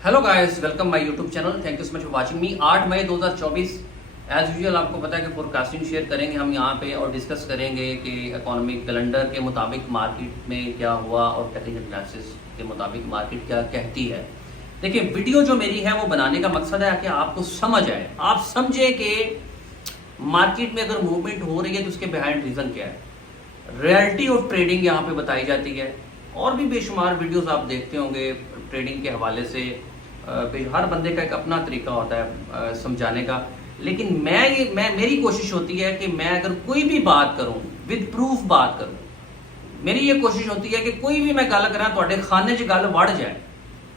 Hello guys, welcome my YouTube channel. Thank you so much for watching me. 8 मई 2024 as usual आपको पता है कि फोरकास्टिंग शेयर करेंगे हम यहाँ पे और डिस्कस करेंगे कि इकोनॉमिक कैलेंडर के मुताबिक मार्केट में क्या हुआ और टेक्निकल एनालिसिस के मुताबिक मार्केट क्या कहती है। देखिए, वीडियो जो मेरी है वो बनाने का मकसद है कि आपको समझ आए, आप समझे कि मार्केट में अगर मूवमेंट हो रही है तो उसके बिहाइंड रीजन क्या है। रियलिटी ऑफ ट्रेडिंग यहाँ पे बताई जाती है और भी बेशुमार वीडियोस आप देखते होंगे ट्रेडिंग के हवाले से। हर बंदे का एक अपना तरीका होता है समझाने का, लेकिन मैं मेरी कोशिश होती है कि मैं अगर कोई भी बात करूं विद प्रूफ बात करूं। मेरी ये कोशिश होती है कि कोई भी मैं गल करा थोड़े खाने च गल वड़ जाए,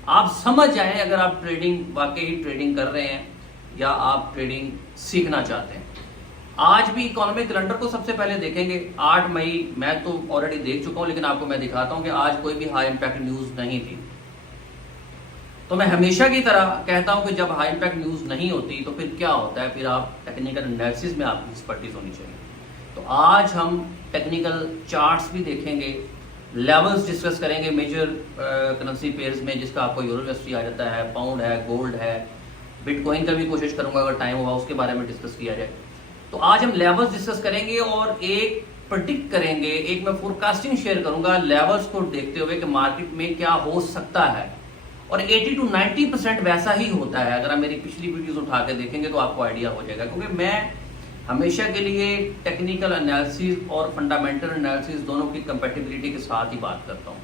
आप समझ जाए अगर आप ट्रेडिंग वाकई ट्रेडिंग कर रहे हैं या आप ट्रेडिंग सीखना चाहते हैं। आज भी इकोनॉमिक कैलेंडर को सबसे पहले देखेंगे। 8 मई मैं तो ऑलरेडी देख चुका हूं, लेकिन आपको मैं दिखाता हूं कि आज कोई भी हाई इंपैक्ट न्यूज नहीं थी। तो मैं हमेशा की तरह कहता हूं कि जब हाई इंपैक्ट न्यूज नहीं होती तो फिर क्या होता है, फिर आप टेक्निकल एनालिसिस में आपकी एक्सपर्टीज होनी चाहिए। तो आज हम टेक्निकल चार्ट्स भी देखेंगे, लेवल्स डिस्कस करेंगे मेजर करेंसी पेयर्स में, जिसका आपको यूरो यूएसडी आ जाता है, पाउंड है, गोल्ड है, बिटकॉइन का भी कोशिश करूंगा अगर टाइम हुआ उसके बारे में डिस्कस किया जाए। तो आज हम लेवल्स डिस्कस करेंगे और एक प्रेडिक्ट करेंगे, एक मैं फोरकास्टिंग शेयर करूंगा लेवल्स को देखते हुए कि मार्केट में क्या हो सकता है। और 80 to 90% वैसा ही होता है। अगर आप मेरी पिछली वीडियोस उठा के देखेंगे तो आपको आइडिया हो जाएगा, क्योंकि मैं हमेशा के लिए टेक्निकल एनालिसिस और फंडामेंटल एनालिसिस दोनों की कंपैटिबिलिटी के साथ ही बात करता हूं।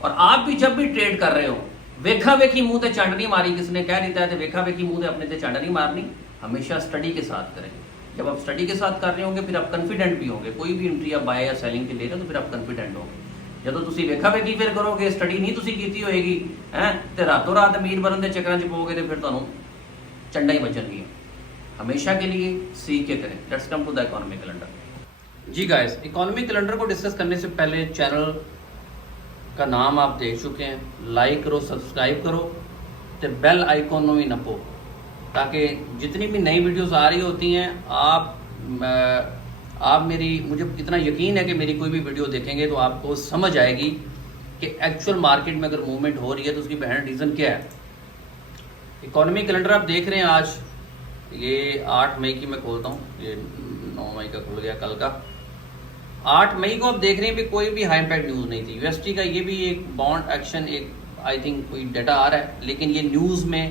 और आप भी जब भी ट्रेड कर रहे हो, वेखा वेखी मुंह ते चंड नहीं मारी, किसने कह देता है तो वेखा वेखी मुंह ते अपने ते चंड नहीं मारनी। हमेशा स्टडी के साथ करें। जब आप स्टडी के साथ कर रहे होंगे फिर आप कॉन्फिडेंट भी होंगे। कोई भी एंट्री आप बाय या सेलिंग के ले रहे हो तो फिर आप कॉन्फिडेंट होंगे। ਜਦੋਂ ਤੁਸੀਂ ਵੇਖਾ ਵੇਖੀ ਫਿਰ ਕਰੋਗੇ, ਸਟੱਡੀ ਨਹੀਂ ਤੁਸੀਂ ਕੀਤੀ ਹੋਏਗੀ ਤੇ ਰਾਤੋਂ ਰਾਤ ਅਮੀਰ ਬਣਨ ਦੇ ਚੱਕਰਾਂ 'ਚ ਪੋਗੇ ਤੇ ਫਿਰ ਤੁਹਾਨੂੰ ਚੰਡਾ ਹੀ ਬਚਣਗੀਆਂ। हमेशा के लिए सीख के करें। Let's come to the economic calendar. जी गाइस, इकोनॉमिक कैलेंडर को डिस्कस करने से पहले चैनल का नाम आप देख चुके हैं, लाइक करो, सब्सक्राइब करो तो बेल आइकॉन भी नपो, ताकि जितनी भी नई वीडियोस आ रही होती हैं मुझे इतना यकीन है कि मेरी कोई भी वीडियो देखेंगे तो आपको समझ आएगी कि एक्चुअल मार्केट में अगर मूवमेंट हो रही है तो उसकी बिहाइंड रीजन क्या है। इकोनॉमिक कैलेंडर आप देख रहे हैं, आज ये 8 मई की मैं खोलता हूँ, ये 9 मई का खुल गया कल का। 8 मई को आप देख रहे हैं कि कोई भी हाई इंपैक्ट न्यूज़ नहीं थी। यूएसटी का ये भी एक बॉन्ड एक्शन, एक आई थिंक कोई डाटा आ रहा है, लेकिन ये न्यूज़ में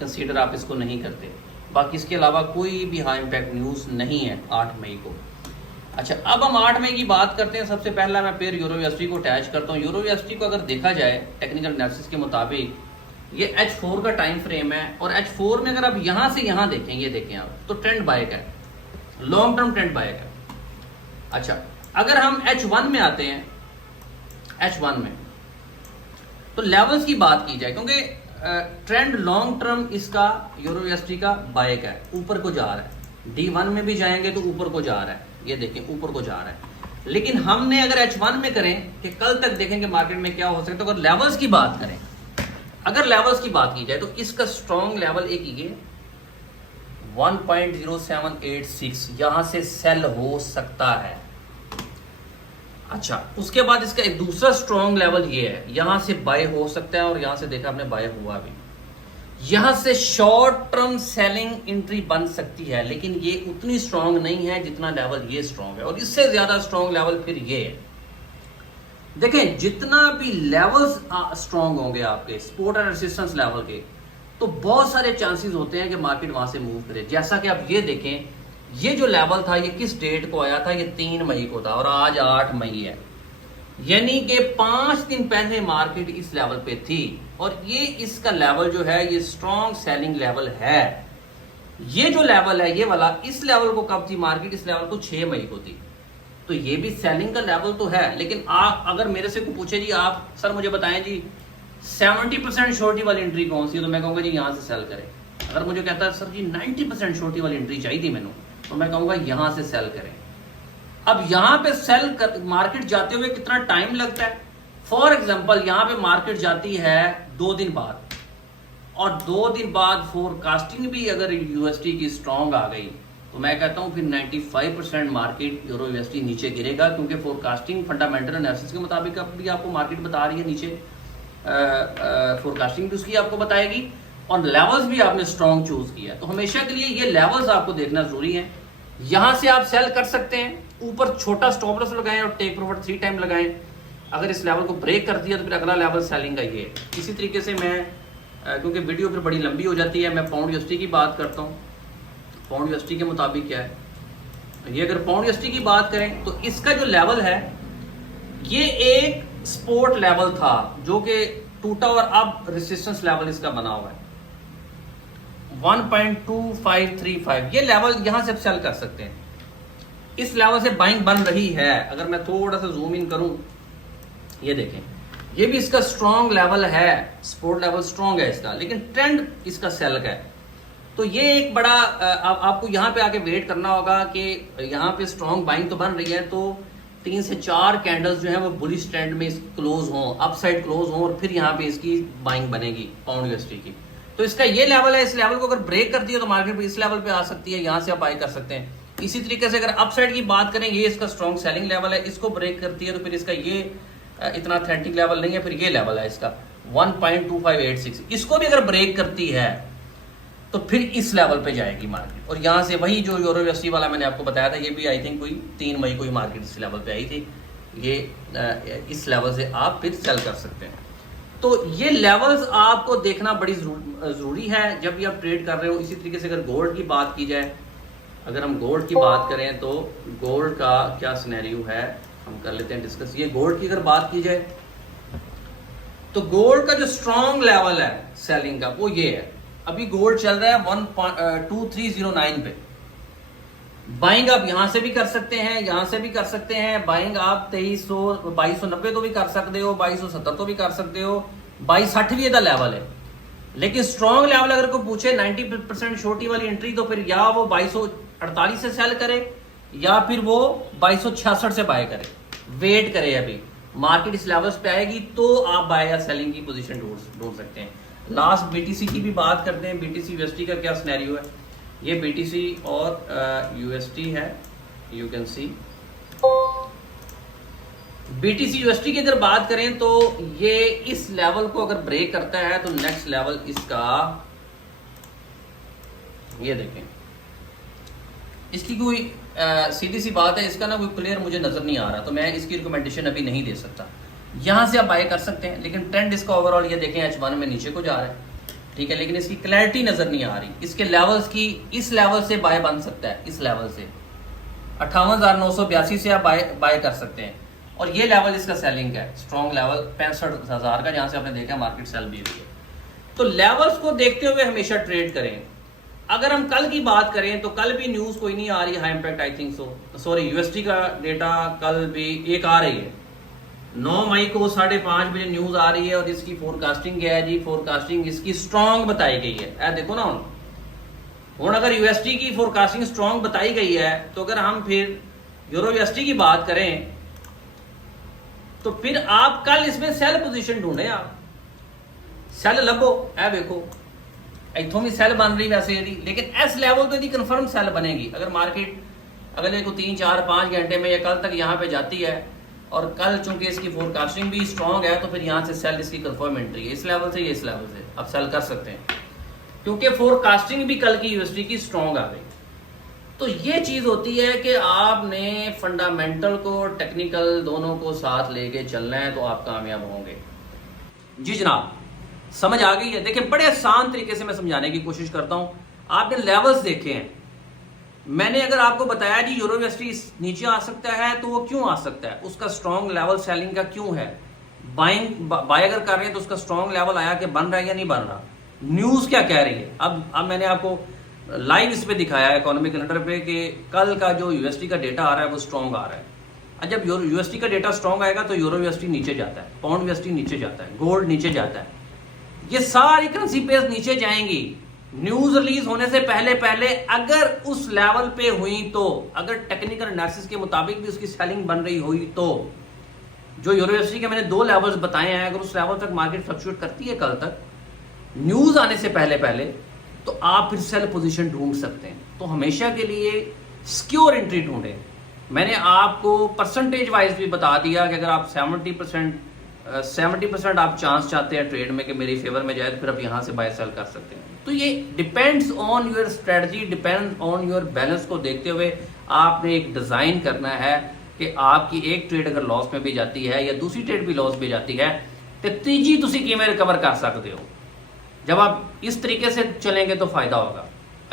कंसीडर आप इसको नहीं करते। बाकी इसके अलावा कोई भी हाई इंपैक्ट न्यूज़ नहीं है 8 मई को। अच्छा, अब हम 8 मई की बात करते हैं। सबसे पहला मैं पेयर यूरो यूएसडी को अटैच करता हूँ। यूरो यूएसडी को अगर देखा जाए टेक्निकल एनालिसिस के मुताबिक ये H4 का टाइम फ्रेम है, और H4 में अगर आप यहां से यहां देखें, ये देखें आप, तो ट्रेंड बायक है, लॉन्ग टर्म ट्रेंड बायक है। अच्छा, अगर हम H1 में आते हैं, H1 में तो लेवल्स की बात की जाए, क्योंकि ट्रेंड लॉन्ग टर्म इसका यूरो यूएसडी का बायक है, ऊपर को जा रहा है। D1 में भी जाएंगे तो ऊपर को जा रहा है, ये देखें ऊपर को जा रहा है। लेकिन हमने अगर H1 में करें कि कल तक देखेंगे मार्केट में क्या हो सकता है। तो अगर लेवल्स की बात करें, अगर लेवल्स की बात की जाए तो इसका स्ट्रॉन्ग लेवल एक ये 1.0786 यहां से सेल हो सकता है। अच्छा, उसके बाद इसका एक दूसरा स्ट्रॉन्ग लेवल ये है, यहां से बाय हो सकता है, और यहां से देखा आपने बाय हुआ भी। यहां से शॉर्ट टर्म सेलिंग एंट्री बन सकती है, लेकिन ये उतनी स्ट्रांग नहीं है जितना लेवल ये स्ट्रांग है, और इससे ज्यादा स्ट्रांग लेवल फिर ये है। देखें, जितना भी लेवल्स स्ट्रांग होंगे आपके सपोर्ट एंड रेजिस्टेंस लेवल के, तो बहुत सारे चांसेस होते हैं कि मार्केट वहां से मूव करे। जैसा कि आप ये देखें, ये जो लेवल था ये किस डेट को आया था, ये 3 मई को था, और आज 8 मई है, यानी कि 5 दिन पहले मार्केट इस लेवल पे थी। और ये इसका लेवल जो है ये स्ट्रॉन्ग सेलिंग लेवल है। ये जो लेवल है ये वाला, इस लेवल को कब थी मार्केट, इस लेवल को 6 मई को थी। तो ये भी सेलिंग का लेवल तो है। लेकिन आप अगर मेरे से पूछे जी, आप सर मुझे बताएं जी 70% शॉर्टी वाली एंट्री कौन सी है, तो मैं कहूंगा जी यहां से सेल करें। अगर मुझे कहता है सर जी 90% शॉर्टी वाली एंट्री चाहिए मैंने, तो मैं कहूंगा यहां से सेल करें। अब यहां पे सेल कर मार्केट जाते हुए कितना टाइम लगता है। फॉर एग्जांपल यहां पे मार्केट जाती है 2 दिन बाद, और 2 दिन बाद फोरकास्टिंग भी अगर यूएसडी की स्ट्रांग आ गई, तो मैं कहता हूं फिर 95% मार्केट यूरो यूएसडी नीचे गिरेगा, क्योंकि फोरकास्टिंग फंडामेंटल एनालिसिस के मुताबिक भी आपको मार्केट बता रही है नीचे फोरकास्टिंग भी उसकी आपको बताएगी और लेवल्स भी आपने स्ट्रॉन्ग चूज किया। तो हमेशा के लिए ये लेवल्स आपको देखना जरूरी है। यहां से आप सेल कर सकते हैं, ऊपर छोटा स्टॉप लॉस लगाएं और टेक प्रॉफिट 3 टाइम लगाएं। अगर इस लेवल को ब्रेक कर दिया तो फिर अगला लेवल सेलिंग का ये है। इसी तरीके से मैं क्योंकि वीडियो फिर बड़ी लंबी हो जाती है, मैं पाउंड यूएसडी की बात करता हूँ। पाउंड यूएसडी के मुताबिक क्या है, ये अगर पाउंड यूएसडी की बात करें तो इसका जो लेवल है ये एक सपोर्ट लेवल था जो कि टूटा और अब रेजिस्टेंस लेवल इसका बना हुआ है 1.2535। ये लेवल यहां से सेल कर सकते हैं। इस लेवल से बाइंग बन रही है। अगर मैं थोड़ा सा जूम इन करूं, ये देखें, ये भी इसका स्ट्रॉन्ग लेवल है, सपोर्ट लेवल स्ट्रॉन्ग है इसका, लेकिन ट्रेंड इसका सेल का है। तो ये एक बड़ा आपको यहाँ पे आके वेट करना होगा कि यहाँ पे स्ट्रॉन्ग बाइंग तो बन रही है, तो 3 से 4 कैंडल्स जो है वो बुलिश ट्रेंड में क्लोज हों, अपसाइड क्लोज हों, और फिर यहाँ पे इसकी बाइंग बनेगी पाउंड यूएसडी की। तो इसका ये लेवल है, इस लेवल को अगर ब्रेक करती है तो मार्केट पे इस लेवल पे आ सकती है, यहाँ से आप बाई कर सकते हैं। इसी तरीके से अगर अपसाइड की बात करें, ये इसका स्ट्रॉन्ग सेलिंग लेवल है, इसको ब्रेक करती है तो फिर इसका ये इतना ऑथेंटिक लेवल नहीं है, फिर ये लेवल है इसका 1.2586। इसको भी अगर ब्रेक करती है तो फिर इस लेवल पे जाएगी मार्केट, और यहाँ से वही जो यूरो यूएसडी वाला मैंने आपको बताया था, ये भी आई थिंक कोई 3 मई को ही मार्केट इस लेवल पे आई थी। ये इस लेवल से आप फिर सेल कर सकते हैं। तो ये लेवल्स आपको देखना बड़ी जरूरी है जब भी आप ट्रेड कर रहे हो। इसी तरीके से अगर गोल्ड की बात की जाए, अगर हम गोल्ड की बात करें तो गोल्ड का क्या सिनेरियो है हम कर लेते हैं डिस्कस। ये गोल्ड की अगर बात की जाए तो गोल्ड का जो स्ट्रॉन्ग लेवल है सेलिंग का वो ये है। अभी गोल्ड चल रहा है 1.2309 पे। बाइंग आप यहां से भी कर सकते हैं, यहां से भी कर सकते हैं। बाइंग आप 2290 तो भी कर सकते हो, 2270 तो भी कर सकते हो, 2260 भी ਇਹਦਾ लेवल है। लेकिन स्ट्रॉन्ग लेवल अगर कोई पूछे 90% छोटी वाली एंट्री, तो फिर या वो 2248 से सेल करे या फिर वो 2266 से बाय करे। वेट करे, अभी मार्केट इस लेवल्स पे आएगी तो आप बाय या सेलिंग की पोजीशन ढूंढ सकते हैं। लास्ट बीटीसी की भी बात करते हैं। बीटीसी यूएसडी का क्या सिनेरियो है, ये बीटीसी और यूएसडी है, you can see. BTC USD की अगर बात करें तो ये इस लेवल को अगर ब्रेक करता है तो नेक्स्ट लेवल इसका, ये देखें, इसकी कोई सीधी सी बात है, इसका ना कोई क्लियर मुझे नजर नहीं आ रहा, तो मैं इसकी रिकमेंडेशन अभी नहीं दे सकता। यहां से आप बाय कर सकते हैं, लेकिन ट्रेंड इसका ओवरऑल ये देखें H1 में नीचे को जा रहा है, ठीक है, लेकिन इसकी क्लैरिटी नजर नहीं आ रही। इसके लेवल्स की, इस लेवल से बाय बन सकता है, इस लेवल से 58,982 से आप बाय कर सकते हैं, और ये लेवल इसका सेलिंग का है, स्ट्रॉन्ग लेवल 65,000 का, जहां से आपने देखा मार्केट सेल भी हुई है। तो लेवल्स को देखते हुए हमेशा ट्रेड करें। अगर हम कल की बात करें तो कल भी न्यूज कोई नहीं आ रही high impact, I think so, sorry USD का डेटा कल भी एक आ रही है 9 मई को 5:30 बजे न्यूज आ रही है, और इसकी फोरकास्टिंग क्या है जी, फोरकास्टिंग इसकी स्ट्रॉन्ग बताई गई है। देखो ना, हूं अगर यूएसडी की फोरकास्टिंग स्ट्रॉन्ग बताई गई है तो अगर हम फिर यूरो यूएसडी की बात करें तो फिर आप कल इसमें सेल पोजीशन ढूंढे, आप सेल लभो। देखो इथों भी सेल बन रही वैसे यदि, लेकिन एस लेवल तो यदि कंफर्म सेल बनेगी। अगर मार्केट अगले को 3, 4, 5 घंटे में या कल तक यहाँ पे जाती है, और कल चूंकि इसकी फोरकास्टिंग भी स्ट्रॉन्ग है, तो फिर यहाँ से सेल इसकी कंफर्म एंट्री है, इस लेवल से, ये इस लेवल से आप सेल कर सकते हैं, क्योंकि फोरकास्टिंग भी कल की यूएसडी की स्ट्रॉन्ग आ गई। तो ये चीज होती है कि आपने फंडामेंटल को, टेक्निकल दोनों को साथ लेके चलना है, तो आप कामयाब होंगे। जी जनाब, समझ आ गई है। देखिए, बड़े आसान तरीके से मैं समझाने की कोशिश करता हूं। आपने लेवल्स देखे हैं, मैंने अगर आपको बताया जी यूरो यूएसडी नीचे आ सकता है, तो वो क्यों आ सकता है, उसका स्ट्रॉन्ग लेवल सेलिंग का क्यों है, बाय अगर कर रहे हैं तो उसका स्ट्रॉन्ग लेवल आया कि बन रहा है या नहीं बन रहा, न्यूज क्या कह रही है। अब मैंने आपको लाइव इस पे दिखाया है इकोनॉमिक कैलेंडर पे कि कल का जो यूएसडी का डेटा आ रहा है वो स्ट्रॉन्ग आ रहा है। और जब यूएसडी का डेटा स्ट्रॉन्ग आएगा तो यूरो यूएसडी नीचे जाता है, पाउंड यूएसडी नीचे जाता है, गोल्ड नीचे जाता है, ये सारी करेंसी पेयर नीचे जाएंगी न्यूज रिलीज होने से पहले पहले। अगर उस लेवल पे हुई तो, अगर टेक्निकल एनालिसिस के मुताबिक भी उसकी सेलिंग बन रही हुई तो, जो यूरो यूएसडी के मैंने 2 लेवल्स बताए हैं, अगर उस लेवल तक मार्केट फ्लक्चुएट करती है कल तक न्यूज आने से पहले पहले, तो आप फिर सेल पोजीशन ढूंढ सकते हैं। तो हमेशा के लिए सिक्योर एंट्री ढूंढें। मैंने आपको परसेंटेज वाइज भी बता दिया कि अगर आप 70% 70% आप चांस चाहते हैं ट्रेड में कि मेरी फेवर में जाए, तो फिर आप यहाँ से बाय सेल कर सकते हैं। तो ये depends on your strategy, depends on your balance को देखते हुए आपने एक डिज़ाइन करना है कि आपकी एक ट्रेड अगर लॉस में भी जाती है या दूसरी ट्रेड भी लॉस में जाती है तो तीजी तुसी किमें रिकवर कर सकते हो। जब आप इस तरीके से चलेंगे तो फायदा होगा,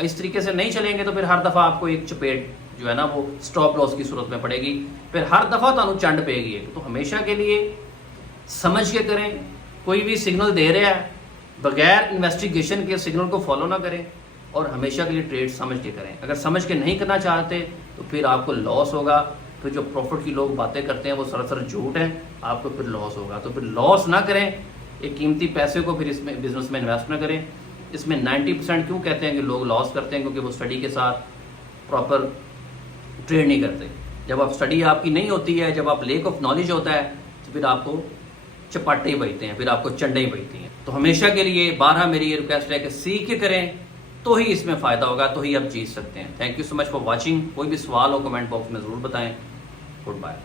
इस तरीके से नहीं चलेंगे तो फिर हर दफ़ा आपको एक चपेट जो है ना वो स्टॉप लॉस की सूरत में पड़ेगी, फिर हर दफ़ा तुहानू चंड पेगी। तो हमेशा के लिए समझ के करें, कोई भी सिग्नल दे रहा है बगैर इन्वेस्टिगेशन के सिग्नल को फॉलो ना करें, और हमेशा के लिए ट्रेड समझ के करें। अगर समझ के नहीं करना चाहते तो फिर आपको लॉस होगा, फिर जो प्रॉफिट की लोग बातें करते हैं वो सरासर झूठ है, आपको फिर लॉस होगा। तो फिर लॉस ना करें, एक कीमती पैसे को फिर इसमें बिजनेस में इन्वेस्ट ना करें। इसमें 90% क्यों कहते हैं कि लोग लॉस करते हैं, क्योंकि वो स्टडी के साथ प्रॉपर ट्रेड नहीं करते। जब आप स्टडी आपकी नहीं होती है, जब आप लेक ऑफ नॉलेज होता है, तो फिर आपको चपाटे ही बजते हैं, फिर आपको चंडे ही बजती हैं। तो हमेशा के लिए 12 मेरी ये रिक्वेस्ट है कि सीख के करें तो ही इसमें फ़ायदा होगा, तो ही आप जीत सकते हैं। Thank you so much for watching. कोई भी सवाल हो कमेंट बॉक्स में ज़रूर बताएं। Good bye.